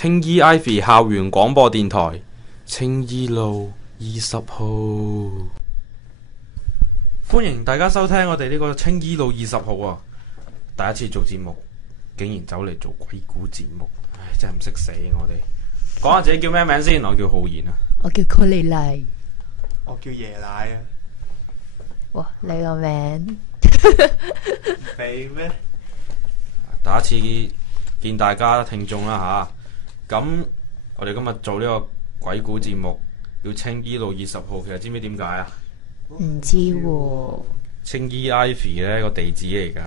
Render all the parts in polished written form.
青衣 Ivy 校園廣播電台，青衣路20號，歡迎大家收聽我哋呢個青衣路20號啊！第一次做節目，竟然走嚟做鬼故節目，唉，真係唔識死我哋。講下自己叫咩名先？我叫浩然啊。我叫 Colly， 我叫爺奶啊。哇，你個名肥咩？第一次見大家聽眾啦吓，咁我哋今日做呢個鬼故節目叫青衣路20號，其實知唔知點解啊？唔知喎，青衣 Ivy 呢個地址嚟噶。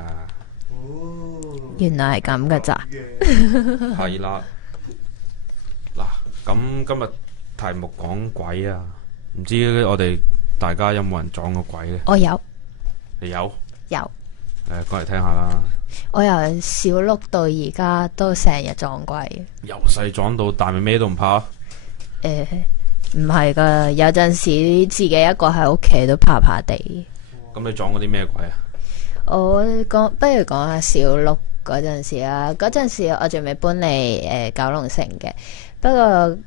哦，原來係咁噶咋？係啦，嗱，咁今日題目講鬼啊，唔知我哋大家有冇人撞過鬼呢？我有，你有？有。過嚟聽下啦。我由小六到而家都成日撞鬼。由細撞到大，咪咩都唔怕？唔係噶，有陣時自己一個喺屋企都怕怕地。咁你撞過啲咩鬼啊？不如講下小六嗰陣時啦。嗰陣時我仲未搬嚟九龍城嘅，不過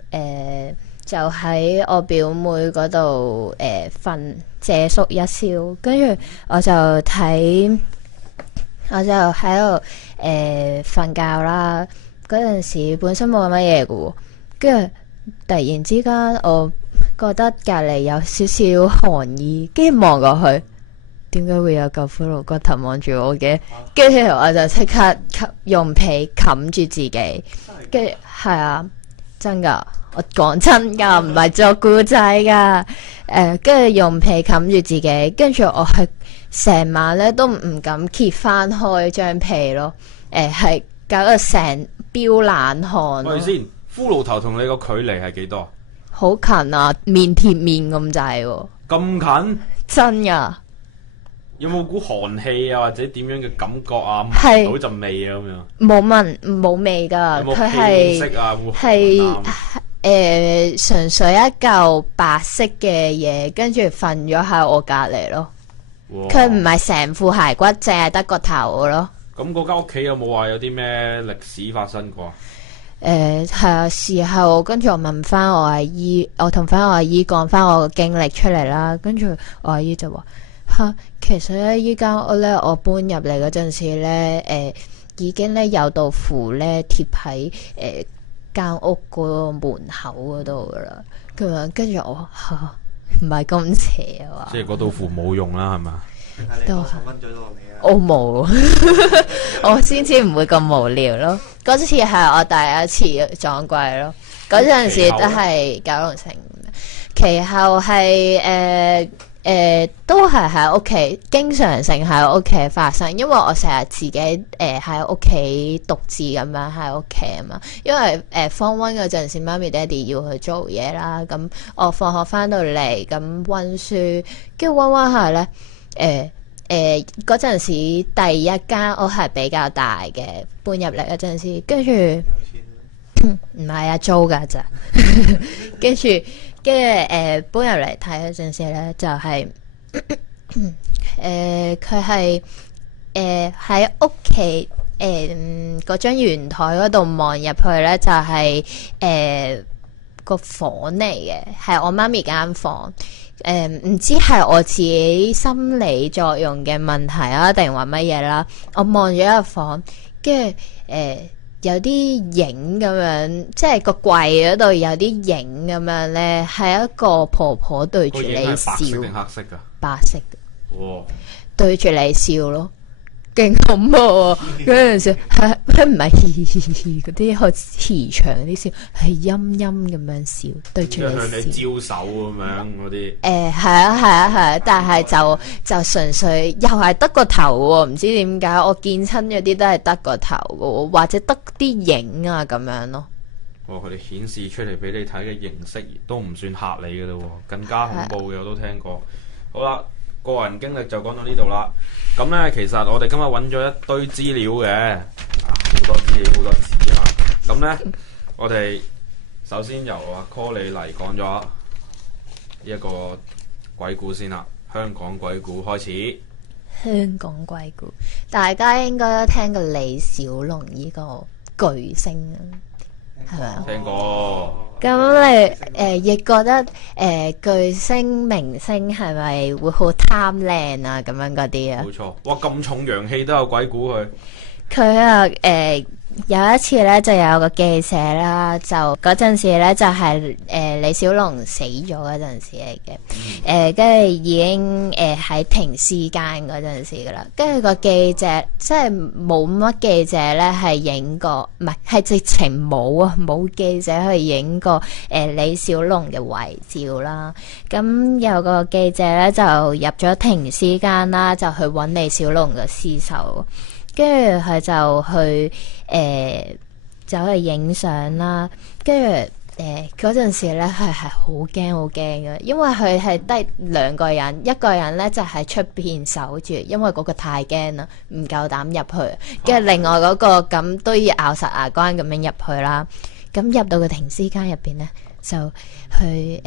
就喺我表妹嗰度瞓借宿一宵，跟住我就喺度瞓覺啦。嗰陣時本身冇乜嘢嘅喎，跟住突然之間我覺得隔離有少少寒意，跟住望過去，點解會有嚿骷髏骨頭望住我嘅？跟住我就即刻用被冚住自己，跟住係啊，真噶，我講真噶，唔係作故仔噶。跟住用被冚住自己，跟住我係成晚咧都唔敢揭翻開張被咯。係搞到成飆冷汗。喂先，骷髏頭同你個距離係幾多？好近啊，面貼面咁滯喎。咁近？真噶。有冇股寒氣啊，或者點樣嘅感覺啊？係聞到陣味啊，咁樣。冇味噶，有冇佢係色啊？純粹一嚿白色嘅嘢，跟住瞓咗喺我隔離咯。佢唔係成副骸骨，淨係得個頭咯。咁嗰間屋企有冇話有啲咩歷史發生過？係啊，事後跟住我問翻我阿姨，我同翻我阿姨講翻我嘅經歷出嚟啦。跟住我阿姨就話：其實咧依間屋咧，我搬入嚟嗰陣時咧，已經咧有道符咧貼喺間屋嗰個門口嗰度噶啦。咁樣跟住我唔係咁邪啊！即係嗰道符冇用啦，係嘛？都10蚊嘴落嚟啊！我冇，我先至唔會咁無聊咯。嗰次係我第一次撞鬼咯。嗰陣時都係九龍城，其後係都係喺屋企，經常性喺屋企發生。因為我成日自己喺屋企獨自咁樣喺屋企啊嘛。因為Form 1嗰陣時，媽咪爹哋要去做嘢啦，咁我放學翻到嚟咁溫書，跟住溫下咧。嗰陣時第一間屋係比較大嘅，搬入嚟嗰陣時，跟住唔係啊，租噶咋，跟住搬入嚟睇嗰陣時咧，就係佢係喺屋企嗰張圓台嗰度望入去咧，就係個房嚟嘅，係我媽咪間房。唔知係我自己心理作用嘅問題啊，定話乜嘢啦？我望咗一個房，跟住有啲影咁樣，即係個櫃嗰度有啲影咁樣咧，係一個婆婆對住你笑。白色定黑色噶？白色嘅。哇！對住你笑咯。勁恐怖啊！嗰陣時係唔係嘻嘻嘻嗰啲好慈祥嗰啲笑，係陰陰咁樣笑，對住你笑。向你招手咁樣嗰啲。係啊，但係就純粹又係得個頭喎，唔知點解我見親嗰啲都係得個頭嘅，或者得啲影啊咁樣咯。佢哋顯示出嚟俾你睇嘅形式都唔算嚇你嘅咯，更加恐怖嘅我都聽過。好啦。個人經歷就講到呢度啦。咁呢，其實我哋今日揾咗一堆資料嘅，好多資料好多字啊。咁呢，我哋首先由阿 call 你嚟講咗一個鬼故先啦。香港鬼故開始。香港鬼故，大家應該都聽過李小龍呢個巨星啊。係咪啊？聽過。咁你亦覺得巨星明星係咪會好貪靚啊咁樣嗰啲啊？冇錯，哇咁重陽氣都有鬼估佢。佢啊有一次咧就有個記者啦，就嗰陣時咧就係李小龍死咗嗰陣時嚟嘅，跟住已經喺停屍間嗰陣時噶啦，跟住個記者即係冇乜記者咧係影過，唔係直情冇啊，冇記者去影過李小龍嘅遺照啦。咁有個記者咧就入咗停屍間啦，就去揾李小龍嘅屍首。跟住佢就去走去影相啦，跟住嗰陣時咧，佢係好驚好驚嘅，因為佢係得兩個人，一個人咧就喺出邊守住，因為嗰個太驚啦，唔夠膽入去，跟住另外嗰個咁都要咬實牙關咁樣入去啦。咁入到個停屍間入邊咧，就去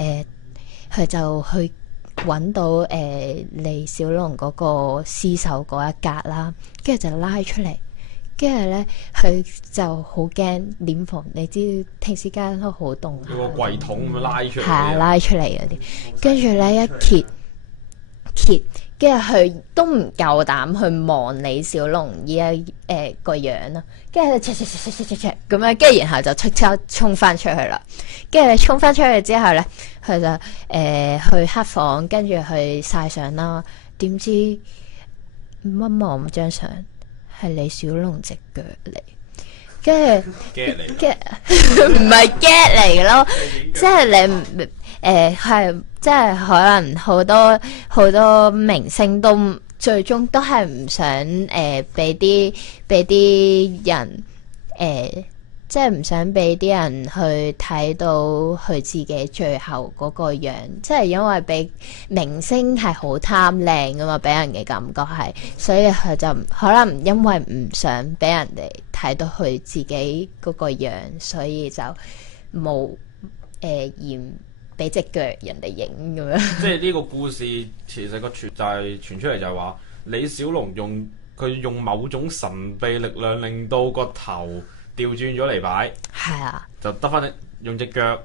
佢就去揾到李小龍嗰個屍首嗰一格啦，跟住就拉出嚟，跟住咧佢就好驚，殮房你知停屍間都好凍下，有個櫃桶咁樣拉出嚟。係啊，拉出嚟嗰啲，跟住咧一揭，跟住佢都唔夠膽去望李小龍依一個樣啦，跟住咁樣，跟住然後就即刻衝翻出去啦。跟住衝翻出去之後咧，佢就去黑房，跟住去曬相啦。點知一望張相係李小龍隻腳嚟，跟住 get 嚟，唔係 get 嚟嘅咯，即係你係即係可能好多明星都最終都係唔想俾啲人即係唔想俾啲人去睇到佢自己最後嗰個樣，即係因為俾明星係好貪靚噶嘛，俾人嘅感覺係，所以佢就可能因為唔想俾人哋睇到佢自己嗰個樣，所以就冇嫌俾隻腳人哋影咁樣。即係呢個故事其實個傳就係傳出嚟就係話李小龍用某種神秘力量令到個頭調轉咗嚟擺，係啊，就得翻用隻腳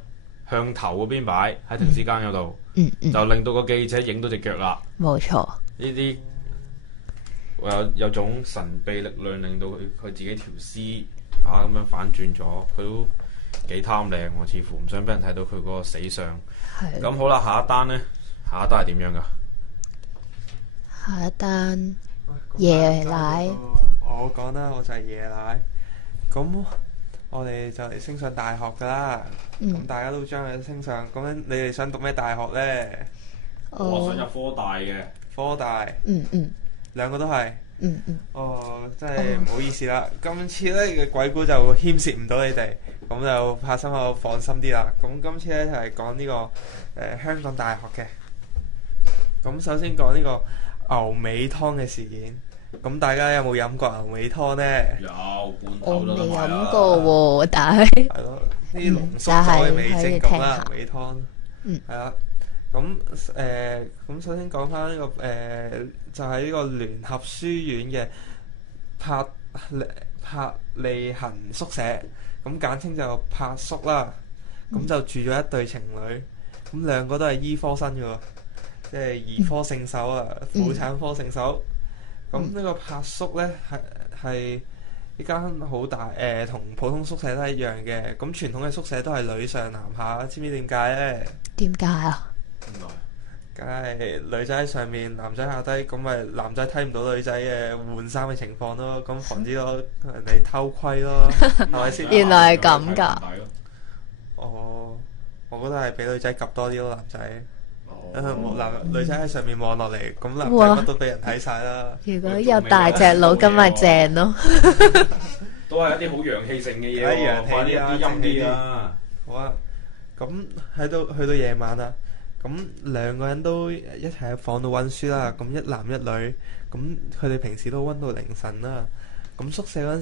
向頭嗰邊擺喺停屍間嗰度，就令到個記者影到隻腳啦。冇錯，呢啲有種神秘力量令到佢自己條屍咁樣反轉咗，佢都幾貪靚喎，似乎唔想俾人睇到佢嗰個死相。係。咁好啦，下一單係點樣噶？下一單椰奶，我講啦，我就係椰奶。咁我哋就嚟升上大學噶啦，咁大家都將佢升上。咁樣你哋想讀咩大學呢？我想入科大嘅。科大。兩個都係。真係唔好意思啦。今次呢嘅鬼故就牽涉唔到你哋，咁就怕心口放心啲啦。咁今次呢就係講呢個香港大學嘅。咁首先講呢個牛尾湯嘅事件。咁大家有冇飲過牛尾湯呢？有罐我頭都得未買啦。飲過喎，但係係咯，啲濃縮咗嘅味精咁啦，牛尾湯。係啦。咁首先講翻呢個就係呢個聯合書院嘅柏利行宿舍，咁簡稱就柏宿啦。咁就住咗一對情侶，咁兩個都係醫科生嘅喎，即係兒科聖手啊，婦產科聖手。咁呢個柏宿呢係一間好大同普通宿舍都係一樣嘅。咁傳統嘅宿舍都係女上男下，知唔知點解呢？點解啊？梗係女仔喺上面，男仔下低，咁咪男仔睇唔到女仔嘅換衫嘅情況咯，咁防止到人哋偷窺咯，係咪先？原來係咁㗎。我覺得係俾女仔及多啲咯，男仔。女仔喺上面望落嚟，咁男仔乜都俾人睇晒啦。如果有大隻佬，咁咪正咯。都係一啲好陽氣性嘅嘢喎，陽氣啲啊，陰啲啊。好啊，咁去到夜晚啦，咁兩個人都一齊喺房度溫書啦，咁一男一女，咁佢哋平時都溫到凌晨啦。咁宿舍嗰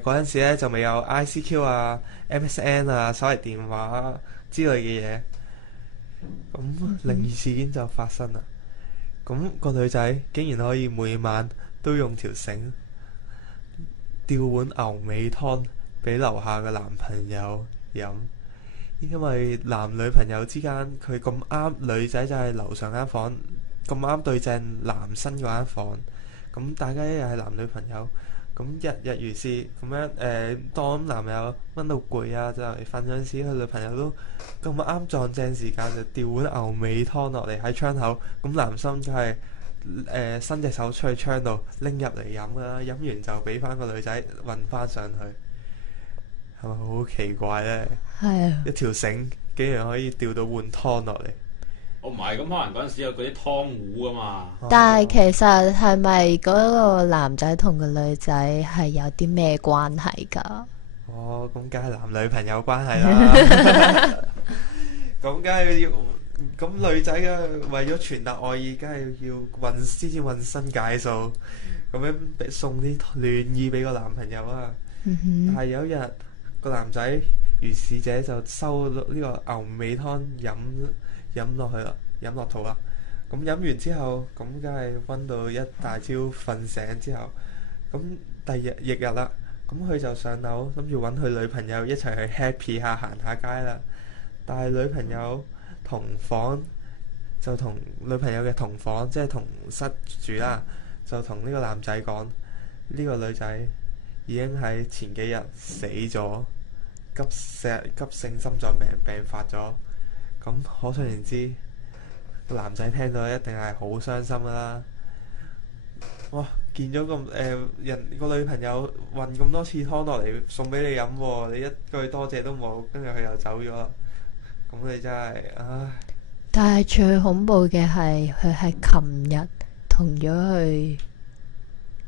陣時咧就未有 ICQ 啊、MSN 啊、手提電話之類嘅嘢。咁靈異事件就發生啦。咁個女仔竟然可以每晚都用條繩吊碗牛尾湯俾樓下嘅男朋友飲，因為男女朋友之間佢咁啱，女仔就係樓上間房，咁啱對正男生嗰間房，咁大家一日係男女朋友，咁日日如是咁樣當男朋友溫到攰啊，就嚟瞓嗰陣時，佢女朋友都咁啱撞正時間就掉碗牛尾湯落嚟喺窗口，咁男生就係伸隻手出去窗度拎入嚟飲㗎啦，飲完就俾翻個女仔運翻上去，係咪好奇怪呢？係啊，一條繩竟然可以吊到碗湯落嚟。我唔係，咁可能嗰陣時有嗰啲湯壺啊嘛。但係其實係咪嗰個男仔同個女仔係有啲咩關係㗎？哦，咁梗係男女朋友關係啦。咁梗係要，咁女仔嘅為咗傳達愛意，梗係要先至渾身解數，咁樣送啲暖意俾個男朋友啊。但係有一日個男仔如是者就收到呢個牛尾湯飲落去啦，飲落肚啦。咁飲完之後，咁梗係温到一大朝瞓醒之後，咁第二日翌日啦，咁佢就上樓諗住揾佢女朋友一齊去 happy 下行下街啦。但係女朋友同房就同女朋友嘅同房，即係同室住啦，就同呢個男仔講，呢個女仔已經喺前幾日死咗，急性心臟病發咗。咁可想而知，個男仔聽到一定係好傷心啦。哇！見咗人個女朋友運咁多次湯落嚟送俾你飲喎，你一句多謝都冇，跟住佢又走咗啦。咁你真係唉！但係最恐怖嘅係佢係琴日同咗佢，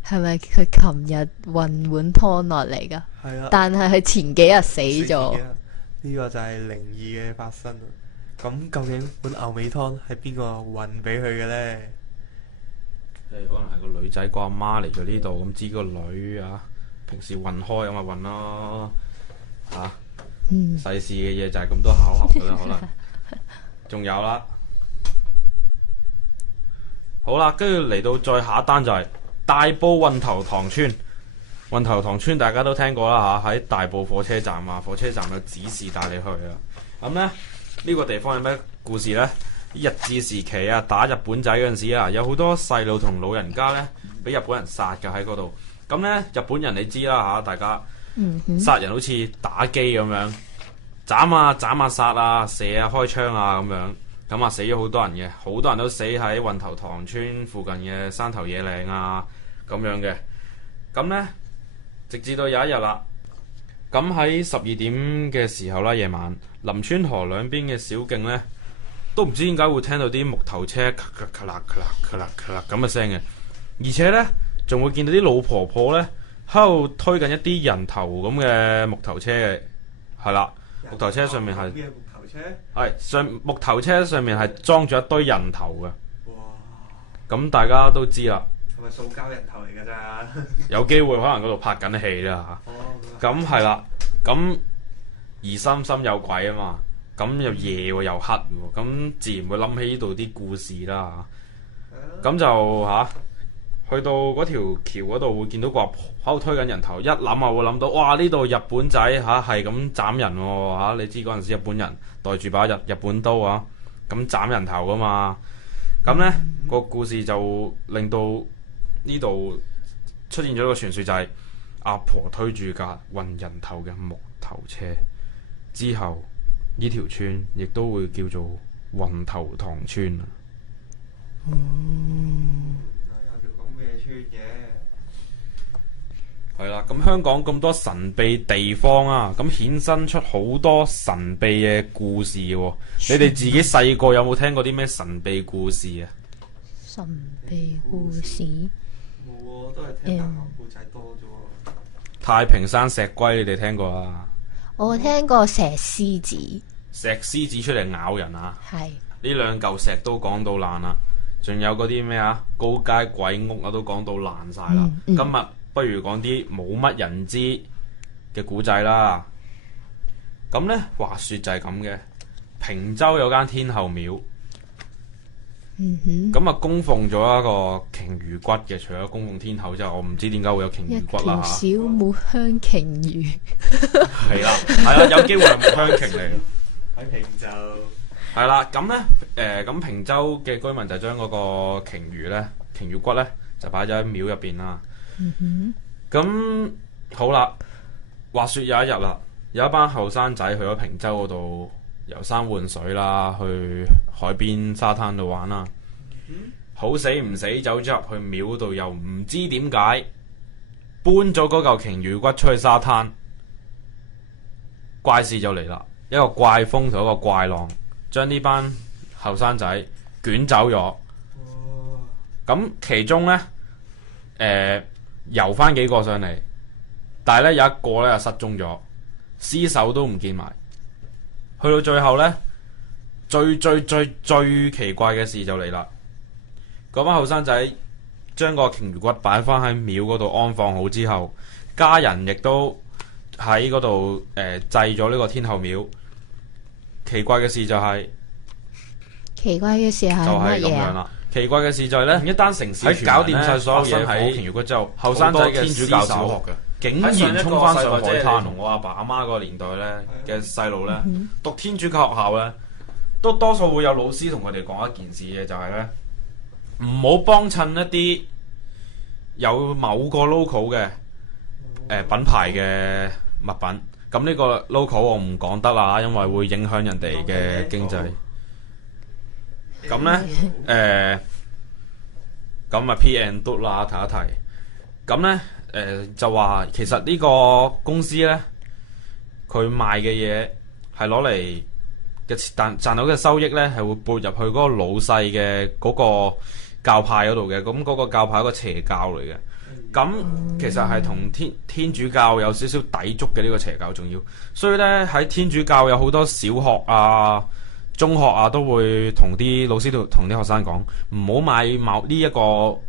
係咪佢琴日運碗湯落嚟㗎？係啊。但係佢前幾日死咗。呢個就係靈異嘅發生。咁究竟碗牛尾湯係邊個運俾佢嘅呢？可能係個女仔個阿媽嚟咗呢度，咁知個女啊平時運開咁咪運咯嚇。世事嘅嘢就係咁多巧合㗎啦，可能。仲有啦，好啦，跟住嚟到再下一單就係大埔運頭塘村。運頭塘村大家都聽過啦嚇，喺大埔火車站啊，火車站有指示帶你去啊。咁咧呢個地方有咩故事呢？日治時期啊，打日本仔嗰陣時啊，有好多細路同老人家呢俾日本人殺㗎喺嗰度。咁呢，日本人你知啦嚇，大家殺人好似打機咁樣，斬啊殺啊射啊開槍啊咁樣，咁啊死咗好多人嘅，好多人都死喺運頭塘村附近嘅山頭野嶺啊咁樣嘅。咁呢，直至到有一日啦，咁喺12點嘅時候啦，夜晚林村河兩邊嘅小徑呢，都唔知點解會聽到啲木頭車咔啦咁嘅聲嘅，而且呢，仲會見到啲老婆婆呢喺度推緊一啲人頭咁嘅木頭車嘅，係啦，木頭車上面係木頭車上面係裝咗一堆人頭嘅。哇！咁大家都知啦。係咪塑膠人頭嚟㗎咋？有機會可能嗰度拍緊戲啦嚇。咁係啦，咁疑心心有鬼啊嘛。咁又夜喎又黑喎，咁自然會諗起呢度啲故事啦。咁就去到嗰條橋嗰度會見到個阿婆喺度推緊人頭，一諗啊會諗到，哇！呢度日本仔係咁斬人喎。你知嗰陣時日本人袋住把日本刀啊，咁斬人頭噶嘛。咁呢個故事就令到呢度出現咗一個傳說，就係阿婆推住架運人頭嘅木頭車，之後呢條村亦都會叫做運頭塘村啊。有條咁嘅村嘅。係啦，咁香港咁多神秘地方啊，咁衍生出好多神秘嘅故事喎。你哋自己細個有冇聽過啲咩神秘故事啊？神秘故事冇喎，都係聽大話故仔多啫喎。太平山石龜你哋聽過啊？我聽過石獅子。石獅子出嚟咬人啊！係。呢兩嚿石都講到爛啦，仲有嗰啲咩啊？高街鬼屋啊，都講到爛晒啦。今日不如講啲冇乜人知嘅古仔啦。咁呢，話說就係咁嘅。平洲有間天后廟，咁啊供奉咗一個鯨魚骨嘅，除咗供奉天后之後，我唔知點解會有鯨魚骨啦嚇。一條小木香鯨魚。係啦，有機會係木香鯨嚟嘅。喺平洲。係啦，咁咧咁平洲嘅居民就將嗰個鯨魚骨咧就擺咗喺廟入邊啦。咁好啦，話說有一日啦，有一班後生仔去咗平洲嗰度遊山玩水啦，去海邊沙灘度玩啦。好死唔死走咗入去廟度，又唔知點解搬咗嗰嚿鯨魚骨出去沙灘，怪事就嚟啦！一個怪風同一個怪浪，將呢班後生仔捲走咗。咁其中呢，游翻幾個上嚟，但係咧有一個咧又失蹤咗，屍首都唔見埋。去到最後呢，最奇怪嘅事就嚟啦！嗰班後生仔將個鯨魚骨擺翻喺廟嗰度安放好之後，家人亦都喺嗰度祭咗呢個天后廟。奇怪嘅事就係乜嘢啊？奇怪嘅事就係呢，一單城市喺搞掂晒所有嘢喺鯨魚骨之後，後生仔嘅天主教小學嘅竟然衝翻上海灘。同我阿爸阿媽嗰個年代呢嘅細路呢，讀天主教學校呢，都多數會有老師同佢哋講一件事嘅，就係呢：唔好幫襯一啲有某個 local 嘅品牌嘅物品。咁呢個 local 我唔講得啦，因為會影響人哋嘅經濟。咁呢，咁啊 P&D 啦，提一提。咁呢，就話其實呢個公司呢，佢賣嘅嘢係攞嚟嘅賺到嘅收益呢，係會撥入去嗰個老細嘅嗰個教派嗰度嘅。咁嗰個教派係一個邪教嚟嘅。咁其實係同天主教有少少抵觸嘅，呢個邪教仲要。所以呢，喺天主教有好多小學啊、中學啊，都會同啲老師同啲學生講，唔好買某呢一個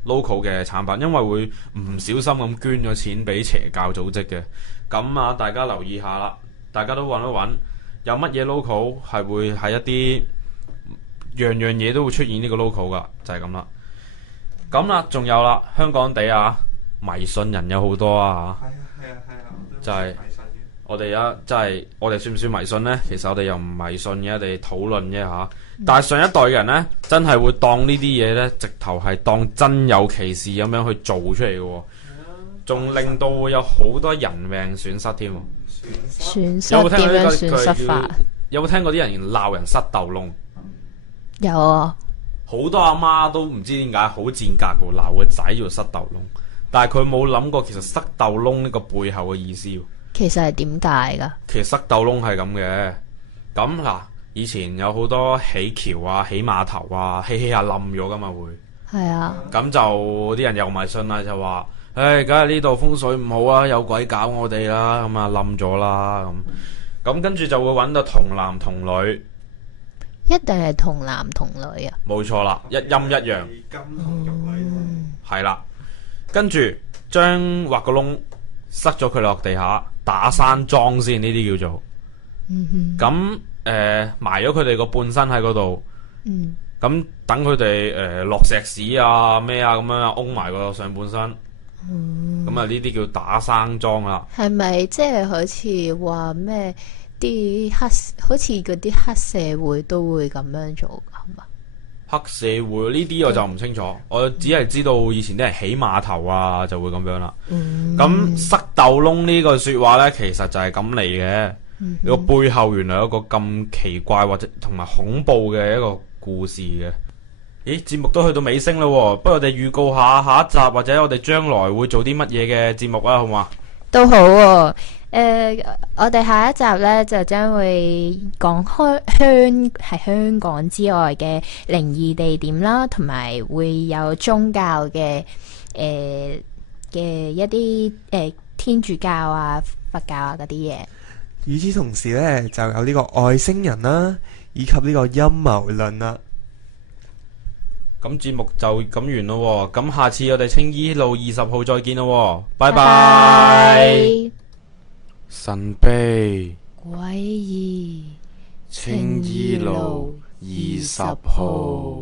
local 嘅產品，因為會唔小心咁捐咗錢俾邪教組織嘅。咁啊，大家留意下啦，大家都揾一揾，有乜嘢 local 係會係一啲樣樣嘢都會出現呢個 local 噶，就係咁啦。咁啦，仲有啦，香港地啊，迷信人有好多啊嚇。就係我哋即係我哋算唔算迷信呢？其實我哋又唔迷信嘅，我哋討論啫嚇。但係上一代嘅人呢，真係會當呢啲嘢呢，直頭係當真有其事咁樣去做出嚟嘅，仲令到會有好多人命損失添。損失點樣損失法？有冇聽過啲人鬧人塞豆窿？有啊，好多阿媽都唔知點解好賤格嘅，鬧個仔要塞豆窿，但係佢冇諗過其實塞豆窿呢個背後嘅意思。其實係點解㗎？其實塞豆窿係咁嘅。咁嗱，以前有好多起橋啊、起碼頭啊，起下冧咗噶嘛會。係啊。咁就啲人又迷信啦，就話：唉，梗係呢度風水唔好啊，有鬼搞我哋啦，咁啊冧咗啦咁跟住就會揾到童男童女。一定係童男童女啊！冇錯啦，一陰一陽。金童玉女。係啦，跟住將挖個窿，塞咗佢落地下，打山莊先，呢啲叫做。咁埋咗佢哋個半身喺嗰度。咁等佢哋落石屎啊咩啊咁樣，擁埋個上半身。咁啊呢啲叫打生莊啦。係咪即係好似話咩？啲好似嗰啲黑社會都會咁樣做㗎，係嘛？黑社會呢啲我就唔清楚，我只係知道以前啲人起碼頭啊就會咁樣啦。咁塞豆窿呢句說話呢，其實就係咁嚟嘅。個背後原來有一個咁奇怪或者同埋恐怖嘅一個故事嘅。咦，節目都去到尾聲啦，不如我哋預告下下一集或者我哋將來會做啲乜嘢嘅節目啊，好嘛？都好喎。我哋下一集呢，就將會講開香港之外嘅靈異地點啦，同埋會有宗教嘅一啲天主教啊、佛教啊嗰啲嘢。與此同時呢，就有呢個外星人啦，以及呢個陰謀論啦。咁節目就咁完咯，咁下次我哋青衣路20號再見咯，拜拜。神秘詭異，青衣路20號。